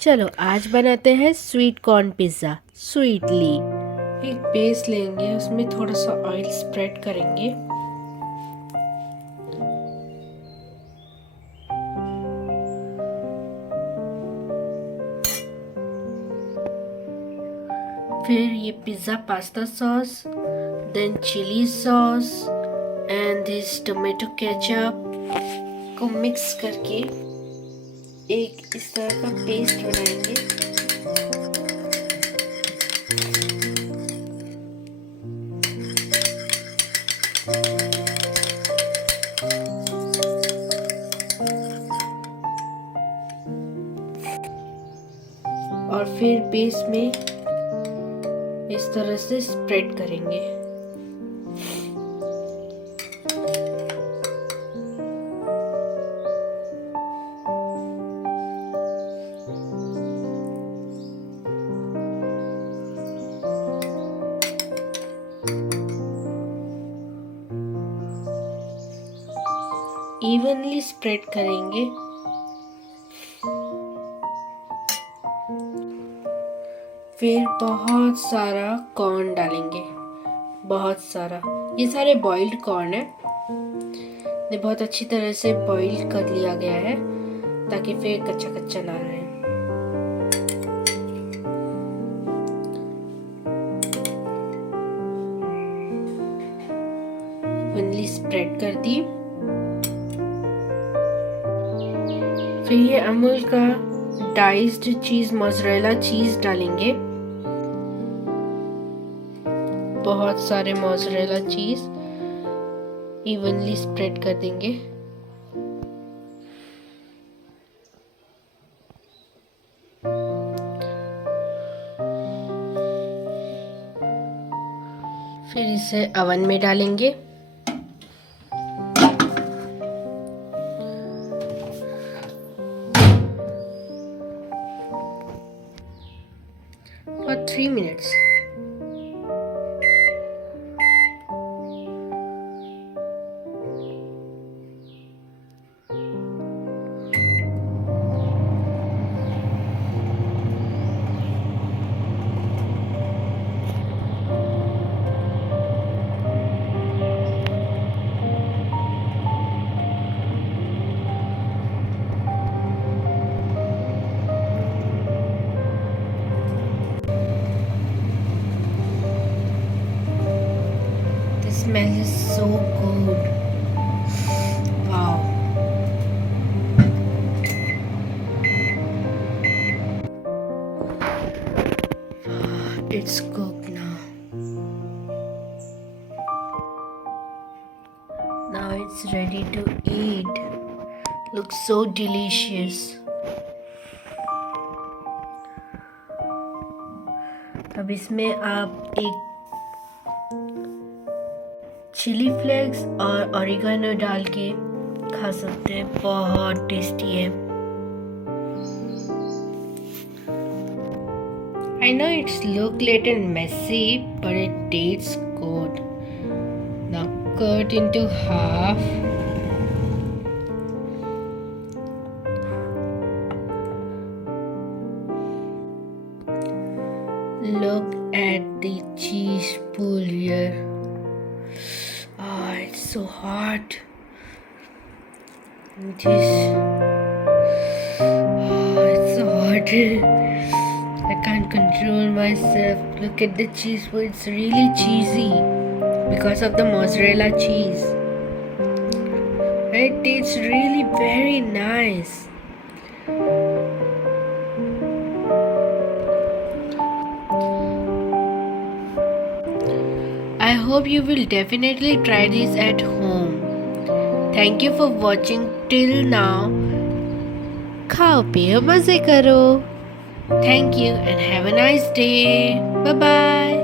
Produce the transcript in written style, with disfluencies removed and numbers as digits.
चलो आज बनाते हैं स्वीट कॉर्न पिज़्ज़ा स्वीटली। एक बेस लेंगे, उसमें थोड़ा सा ऑयल स्प्रेड करेंगे। फिर ये pizza pasta sauce, then chilli sauce and this tomato ketchup को मिक्स करके एक इस तरह का पेस्ट बनाएंगे। और फिर बेस में इस तरह से स्प्रेड करेंगे। इवनली स्प्रेड करेंगे। फिर बहुत सारा कॉर्न डालेंगे, बहुत सारा। ये सारे बॉइल्ड कॉर्न है, ये बहुत अच्छी तरह से बॉइल कर लिया गया है ताकि फिर कच्चा कच्चा ना रहे। इवनली स्प्रेड कर दी। फिर ये अमूल का डाइस्ड चीज मोज़रेला चीज डालेंगे, बहुत सारे मोज़रेला चीज इवनली स्प्रेड कर देंगे। फिर इसे ओवन में डालेंगे। For 3 minutes. The smell is so good. Wow. It's cooked now. Now it's ready to eat. Looks so delicious. अब इसमें आप एक चिली फ्लेक्स और ऑरिगेनो डाल के खा सकते हैं, बहुत टेस्टी है। I know it's look little messy, but it tastes good. Now cut into half. Look at the cheese pool here. Oh, it's so hot. It's so hot. I can't control myself. Look at the cheese pool. It's really cheesy because of the mozzarella cheese. It tastes really very nice. I hope you will definitely try this at home. Thank you for watching till now. खाओ पियो मज़े करो। Thank you and have a nice day. Bye bye.